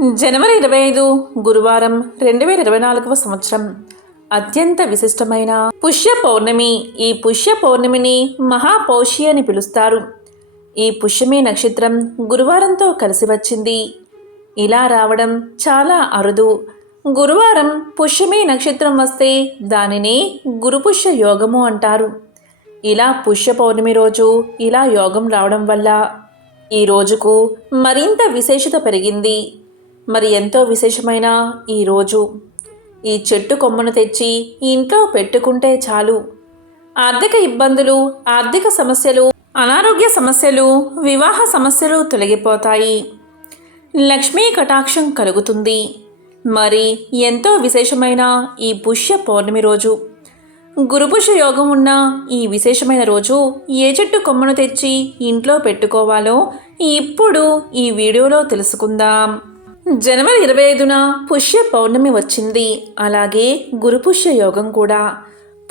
జనవరి ఇరవై ఐదు గురువారం రెండు వేల ఇరవై నాలుగవ సంవత్సరం. అత్యంత విశిష్టమైన పుష్య పౌర్ణమి. ఈ పుష్య పౌర్ణమిని మహాపౌషి అని పిలుస్తారు. ఈ పుష్యమి నక్షత్రం గురువారంతో కలిసి వచ్చింది. ఇలా రావడం చాలా అరుదు. గురువారం పుష్యమి నక్షత్రం వస్తే దానిని గురుపుష్య యోగము అంటారు. ఇలా పుష్య పౌర్ణమి రోజు ఇలా యోగం రావడం వల్ల ఈ రోజుకు మరింత విశేషత పెరిగింది. మరి ఎంతో విశేషమైన ఈ రోజు? ఈ చెట్టు కొమ్మను తెచ్చి ఇంట్లో పెట్టుకుంటే చాలు. ఆర్థిక ఇబ్బందులు ఆర్థిక సమస్యలు అనారోగ్య సమస్యలు వివాహ సమస్యలు తొలగిపోతాయి. లక్ష్మీ కటాక్షం కలుగుతుంది. మరి ఎంతో విశేషమైన ఈ పుష్య పౌర్ణమి రోజు? గురుపుష యోగం ఉన్న ఈ విశేషమైన రోజు ఏ చెట్టు కొమ్మను తెచ్చి ఇంట్లో పెట్టుకోవాలో ఇప్పుడు ఈ వీడియోలో తెలుసుకుందాం. జనవరి ఇరవై ఐదున పుష్య పౌర్ణమి వచ్చింది. అలాగే గురుపుష్య యోగం కూడా.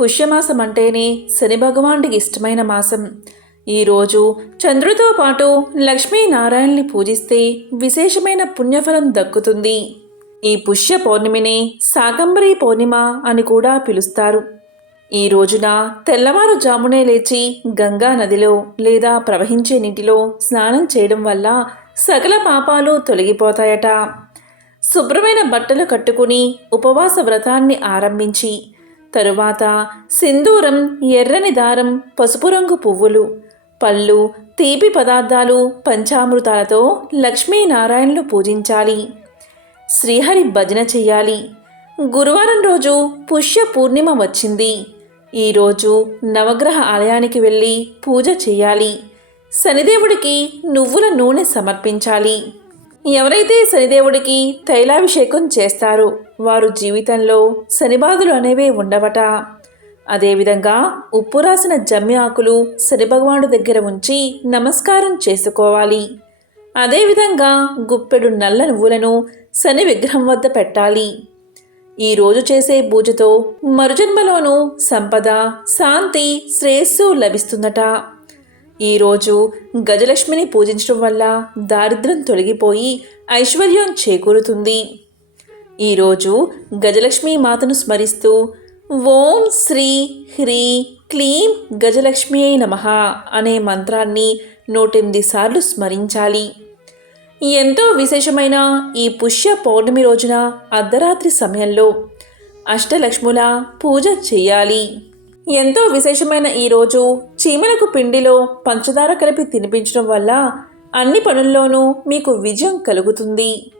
పుష్యమాసం అంటేనే శని భగవానుడికి ఇష్టమైన మాసం. ఈరోజు చంద్రుడితో పాటు లక్ష్మీనారాయణని పూజిస్తే విశేషమైన పుణ్యఫలం దక్కుతుంది. ఈ పుష్య పౌర్ణమిని సాకంబరి పౌర్ణిమ అని కూడా పిలుస్తారు. ఈ రోజున తెల్లవారుజామునే లేచి గంగా నదిలో లేదా ప్రవహించే నీటిలో స్నానం చేయడం వల్ల సకల పాపాలు తొలగిపోతాయట. శుభ్రమైన బట్టలు కట్టుకుని ఉపవాస వ్రతాన్ని ఆరంభించి తరువాత సింధూరం ఎర్రని దారం పసుపు రంగు పువ్వులు పళ్ళు తీపి పదార్థాలు పంచామృతాలతో లక్ష్మీనారాయణలు పూజించాలి. శ్రీహరి భజన చెయ్యాలి. గురువారం రోజు పుష్య పూర్ణిమ వచ్చింది. ఈరోజు నవగ్రహ ఆలయానికి వెళ్ళి పూజ చేయాలి శనిదేవుడికి నువ్వుల నూనె సమర్పించాలి. ఎవరైతే శనిదేవుడికి తైలాభిషేకం చేస్తారో వారు జీవితంలో శనిబాధలు అనేవే ఉండవట. అదేవిధంగా ఉప్పు రాసిన జమ్మి ఆకులు శని భగవానుడి దగ్గర ఉంచి నమస్కారం చేసుకోవాలి. అదేవిధంగా గుప్పెడు నల్ల నువ్వులను శని విగ్రహం వద్ద పెట్టాలి. ఈ రోజు చేసే పూజతో మరుజన్మలోనూ సంపద శాంతి శ్రేయస్సు లభిస్తుందట. ఈరోజు గజలక్ష్మిని పూజించడం వల్ల దారిద్ర్యం తొలగిపోయి ఐశ్వర్యం చేకూరుతుంది. ఈరోజు గజలక్ష్మి మాతను స్మరిస్తూ ఓం శ్రీ హ్రీ క్లీం గజలక్ష్మి నమ అనే మంత్రాన్ని నూటెనిమిది సార్లు స్మరించాలి. ఎంతో విశేషమైన ఈ పుష్య పౌర్ణమి రోజున అర్ధరాత్రి సమయంలో అష్టలక్ష్ముల పూజ చేయాలి. ఎంతో విశేషమైన ఈ రోజు చీమలకు పిండిలో పంచదార కలిపి తినిపించడం వల్ల అన్ని పనుల్లోనూ మీకు విజయం కలుగుతుంది.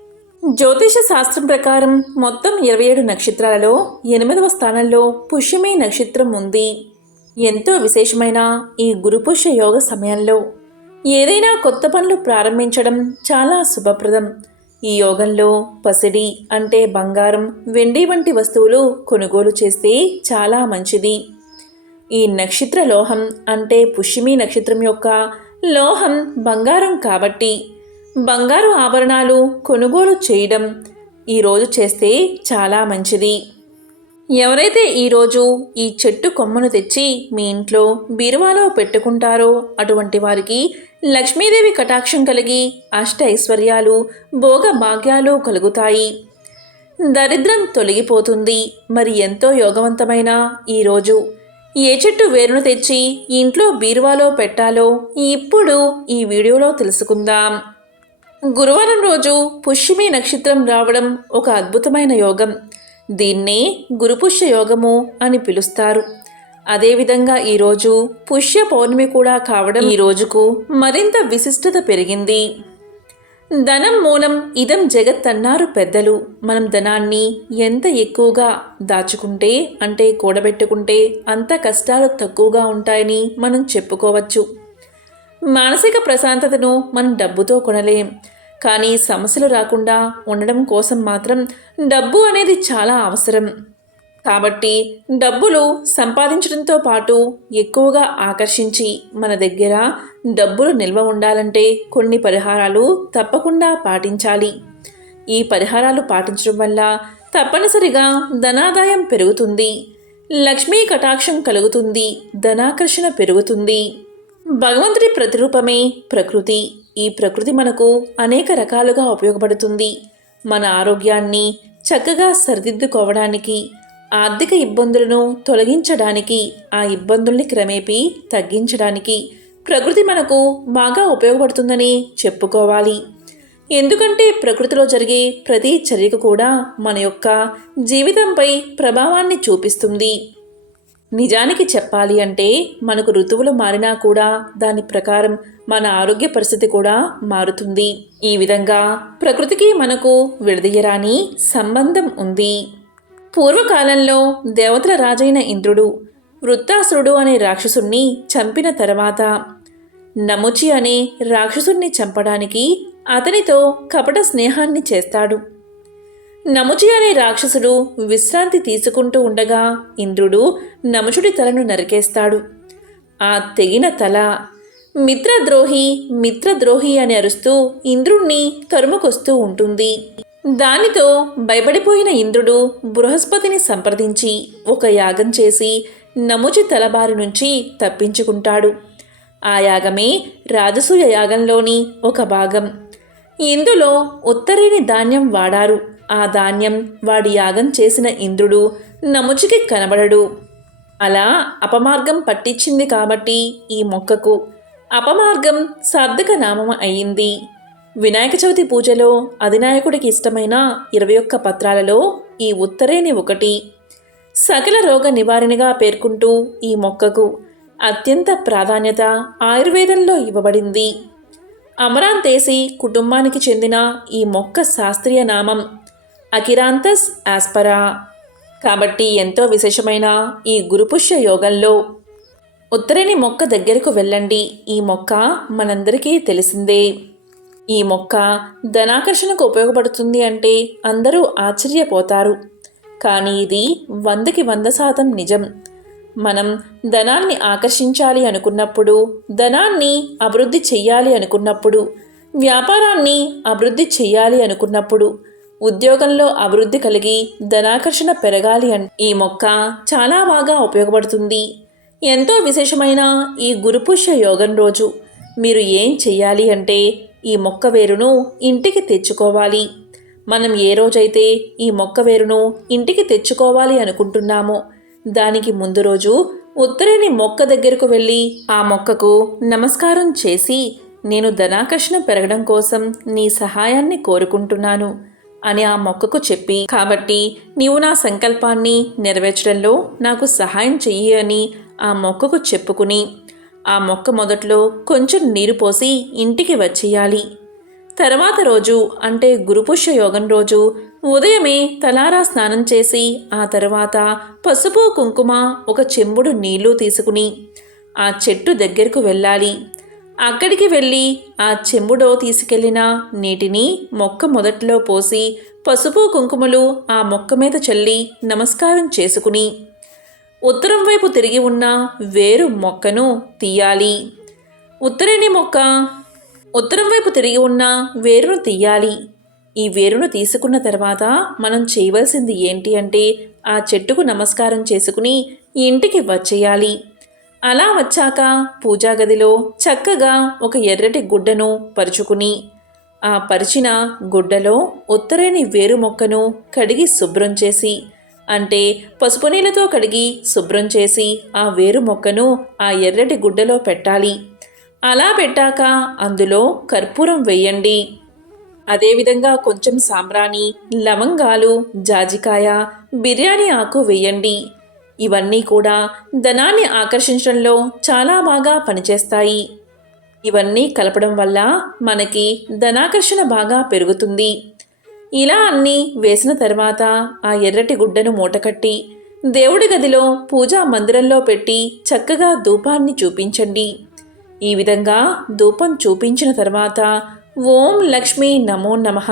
జ్యోతిష శాస్త్రం ప్రకారం మొత్తం ఇరవై ఏడు నక్షత్రాలలో ఎనిమిదవ స్థానంలో పుష్యమే నక్షత్రం ఉంది. ఎంతో విశేషమైన ఈ గురుపుష్య యోగ సమయంలో ఏదైనా కొత్త పనులు ప్రారంభించడం చాలా శుభప్రదం. ఈ యోగంలో పసిడి అంటే బంగారం వెండి వంటి వస్తువులు కొనుగోలు చేస్తే చాలా మంచిది. ఈ నక్షత్ర లోహం అంటే పుష్యమి నక్షత్రం యొక్క లోహం బంగారం కాబట్టి బంగారు ఆభరణాలు కొనుగోలు చేయడం ఈరోజు చేస్తే చాలా మంచిది. ఎవరైతే ఈరోజు ఈ చెట్టు కొమ్మను తెచ్చి మీ ఇంట్లో బీరువాలో పెట్టుకుంటారో అటువంటి వారికి లక్ష్మీదేవి కటాక్షం కలిగి అష్ట ఐశ్వర్యాలు భోగ భాగ్యాలు కలుగుతాయి. దరిద్రం తొలగిపోతుంది. మరి ఎంతో యోగవంతమైన ఈరోజు ఏ చెట్టు వేరును తెచ్చి ఇంట్లో బీరువాలో పెట్టాలో ఇప్పుడు ఈ వీడియోలో తెలుసుకుందాం. గురువారం రోజు పుష్యమి నక్షత్రం రావడం ఒక అద్భుతమైన యోగం. దీన్నే గురుపుష్య యోగము అని పిలుస్తారు. అదేవిధంగా ఈరోజు పుష్య పౌర్ణమి కూడా కావడం ఈ రోజుకు మరింత విశిష్టత పెరిగింది. ధనం మూలం ఇదం జగత్ అన్నారు పెద్దలు. మనం ధనాన్ని ఎంత ఎక్కువగా దాచుకుంటే అంటే కూడబెట్టుకుంటే అంత కష్టాలు తక్కువగా ఉంటాయని మనం చెప్పుకోవచ్చు. మానసిక ప్రశాంతతను మనం డబ్బుతో కొనలేం. కానీ సమస్యలు రాకుండా ఉండడం కోసం మాత్రం డబ్బు అనేది చాలా అవసరం. కాబట్టి డబ్బులు సంపాదించడంతో పాటు ఎక్కువగా ఆకర్షించి మన దగ్గర డబ్బులు నిల్వ ఉండాలంటే కొన్ని పరిహారాలు తప్పకుండా పాటించాలి. ఈ పరిహారాలు పాటించడం వల్ల తప్పనిసరిగా ధనాదాయం పెరుగుతుంది. లక్ష్మీ కటాక్షం కలుగుతుంది. ధనాకర్షణ పెరుగుతుంది. భగవంతుడి ప్రతిరూపమే ప్రకృతి. ఈ ప్రకృతి మనకు అనేక రకాలుగా ఉపయోగపడుతుంది. మన ఆరోగ్యాన్ని చక్కగా సరిదిద్దుకోవడానికి ఆర్థిక ఇబ్బందులను తొలగించడానికి ఆ ఇబ్బందుల్ని క్రమేపీ తగ్గించడానికి ప్రకృతి మనకు బాగా ఉపయోగపడుతుందని చెప్పుకోవాలి. ఎందుకంటే ప్రకృతిలో జరిగే ప్రతి చర్యకు కూడా మన యొక్క జీవితంపై ప్రభావాన్ని చూపిస్తుంది. నిజానికి చెప్పాలి అంటే మనకు ఋతువులు మారినా కూడా దాని ప్రకారం మన ఆరోగ్య పరిస్థితి కూడా మారుతుంది. ఈ విధంగా ప్రకృతికి మనకు విడదీయరాని సంబంధం ఉంది. పూర్వకాలంలో దేవతల రాజైన ఇంద్రుడు వృత్తాసురుడు అనే రాక్షసుణ్ణి చంపిన తర్వాత నముచి అనే రాక్షసుణ్ణి చంపడానికి అతనితో కపట స్నేహాన్ని చేస్తాడు. నముచి అనే రాక్షసుడు విశ్రాంతి తీసుకుంటూ ఉండగా ఇంద్రుడు నముచుడి తలను నరికేస్తాడు. ఆ తెగిన తల మిత్రద్రోహి మిత్రద్రోహి అని అరుస్తూ ఇంద్రుణ్ణి తరుముకొస్తూ ఉంటుంది. దానితో భయపడిపోయిన ఇంద్రుడు బృహస్పతిని సంప్రదించి ఒక యాగం చేసి నముచి తలబారి నుంచి తప్పించుకుంటాడు. ఆ యాగమే రాజసూయ యాగంలోని ఒక భాగం. ఇందులో ఉత్తరేణి ధాన్యం వాడారు. ఆ ధాన్యం వాడి యాగం చేసిన ఇంద్రుడు నముచికి కనబడడు. అలా అపమార్గం పట్టించింది కాబట్టి ఈ మొక్కకు. అపమార్గం సార్థక నామం అయింది. వినాయక చవితి పూజలో అధినాయకుడికి ఇష్టమైన ఇరవై ఒక్క పత్రాలలో ఈ ఉత్తరేని ఒకటి. సకల రోగ నివారణగా పేర్కొంటూ ఈ మొక్కకు అత్యంత ప్రాధాన్యత ఆయుర్వేదంలో ఇవ్వబడింది. అమరాంతేసి కుటుంబానికి చెందిన ఈ మొక్క శాస్త్రీయ నామం అకిరాంతస్ ఆస్పరా. కాబట్టి ఎంతో విశేషమైన ఈ గురుపుష్య యోగంలో ఉత్తరేని మొక్క దగ్గరకు వెళ్ళండి. ఈ మొక్క మనందరికీ తెలిసిందే. ఈ మొక్క ధనాకర్షణకు ఉపయోగపడుతుంది అంటే అందరూ ఆశ్చర్యపోతారు. కానీ ఇది వందకి వంద శాతం నిజం. మనం ధనాన్ని ఆకర్షించాలి అనుకున్నప్పుడు ధనాన్ని అభివృద్ధి చెయ్యాలి అనుకున్నప్పుడు వ్యాపారాన్ని అభివృద్ధి చెయ్యాలి అనుకున్నప్పుడు ఉద్యోగంలో అభివృద్ధి కలిగి ధనాకర్షణ పెరగాలి అన్ ఈ మొక్క చాలా బాగా ఉపయోగపడుతుంది. ఎంతో విశేషమైన ఈ గురుపుష్య యోగం రోజు. మీరు ఏం చెయ్యాలి అంటే ఈ మొక్క వేరును ఇంటికి తెచ్చుకోవాలి. మనం ఏ రోజైతే ఈ మొక్క వేరును ఇంటికి తెచ్చుకోవాలి అనుకుంటున్నామో దానికి ముందు రోజు ఉత్తరేని మొక్క దగ్గరకు వెళ్ళి ఆ మొక్కకు నమస్కారం చేసి నేను ధనాకర్షణ పెరగడం కోసం నీ సహాయాన్ని కోరుకుంటున్నాను అని ఆ మొక్కకు చెప్పి కాబట్టి నీవు నా సంకల్పాన్ని నెరవేర్చడంలో నాకు సహాయం చెయ్యి అని ఆ మొక్కకు చెప్పుకుని ఆ మొక్క మొదట్లో కొంచెం నీరు పోసి ఇంటికి వచ్చేయాలి. తర్వాత రోజు అంటే గురుపుష్య యోగం రోజు ఉదయమే తలారా స్నానం చేసి ఆ తర్వాత పసుపు కుంకుమ ఒక చెంబుడు నీళ్ళు తీసుకుని ఆ చెట్టు దగ్గరకు వెళ్ళాలి. అక్కడికి వెళ్ళి ఆ చెంబుడో తీసుకెళ్ళిన నీటిని మొక్క మొదట్లో పోసి పసుపు కుంకుమలు ఆ మొక్క మీద చల్లి నమస్కారం చేసుకుని ఉత్తరం వైపు తిరిగి ఉన్న వేరు మొక్కను తీయాలి. ఉత్తరేణి మొక్క ఉత్తరం వైపు తిరిగి ఉన్న వేరును తీయాలి. ఈ వేరును తీసుకున్న తర్వాత మనం చేయవలసింది ఏంటి అంటే ఆ చెట్టుకు నమస్కారం చేసుకుని ఇంటికి వచ్చేయాలి. అలా వచ్చాక పూజా గదిలో చక్కగా ఒక ఎర్రటి గుడ్డను పరుచుకుని ఆ పరిచిన గుడ్డలో ఉత్తరేని వేరు మొక్కను కడిగి శుభ్రం చేసి అంటే పసుపు నీళ్ళతో కడిగి శుభ్రం చేసి ఆ వేరు మొక్కను ఆ ఎర్రటి గుడ్డలో పెట్టాలి. అలా పెట్టాక అందులో కర్పూరం వేయండి. అదేవిధంగా కొంచెం సాంబ్రాణి లవంగాలు జాజికాయ బిర్యానీ ఆకు వేయండి. ఇవన్నీ కూడా ధనాన్ని ఆకర్షించడంలో చాలా బాగా పనిచేస్తాయి. ఇవన్నీ కలపడం వల్ల మనకి ధనాకర్షణ బాగా పెరుగుతుంది. ఇలా అన్నీ వేసిన తర్వాత ఆ ఎర్రటి గుడ్డను మూటకట్టి దేవుడి గదిలో పూజా మందిరంలో పెట్టి చక్కగా ధూపాన్ని చూపించండి. ఈ విధంగా ధూపం చూపించిన తర్వాత ఓం లక్ష్మీ నమో నమః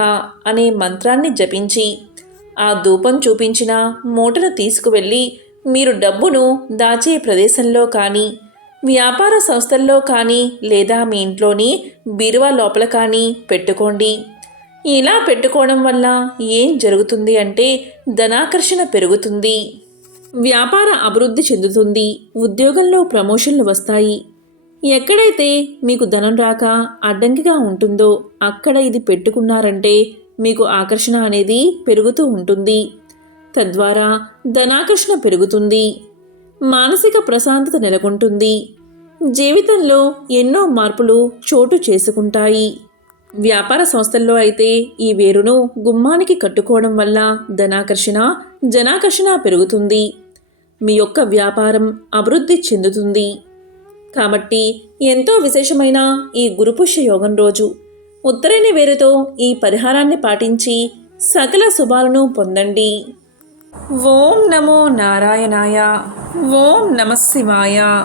అనే మంత్రాన్ని జపించి ఆ ధూపం చూపించిన మూటను తీసుకువెళ్ళి మీరు డబ్బును దాచే ప్రదేశంలో కానీ వ్యాపార సంస్థల్లో కానీ లేదా మీ ఇంట్లోని బీరువా లోపల కానీ పెట్టుకోండి. ఇలా పెట్టుకోవడం వల్ల ఏం జరుగుతుంది అంటే ధనాకర్షణ పెరుగుతుంది. వ్యాపార అభివృద్ధి చెందుతుంది. ఉద్యోగంలో ప్రమోషన్లు వస్తాయి. ఎక్కడైతే మీకు ధనం రాక అడ్డంకిగా ఉంటుందో అక్కడ ఇది పెట్టుకున్నారంటే మీకు ఆకర్షణ అనేది పెరుగుతూ ఉంటుంది. తద్వారా ధనాకర్షణ పెరుగుతుంది. మానసిక ప్రశాంతత నెలకొంటుంది. జీవితంలో ఎన్నో మార్పులు చోటు చేసుకుంటాయి. వ్యాపార సంస్థల్లో అయితే ఈ వేరును గుమ్మానికి కట్టుకోవడం వల్ల ధనాకర్షణ జనాకర్షణ పెరుగుతుంది. మీ యొక్క వ్యాపారం అభివృద్ధి చెందుతుంది. కాబట్టి ఎంతో విశేషమైన ఈ గురుపుష్య యోగం రోజు. ఉత్తరైన వేరుతో ఈ పరిహారాన్ని పాటించి సకల శుభాలను పొందండి. ఓం నమో నారాయణాయ. ఓం నమ శివాయ.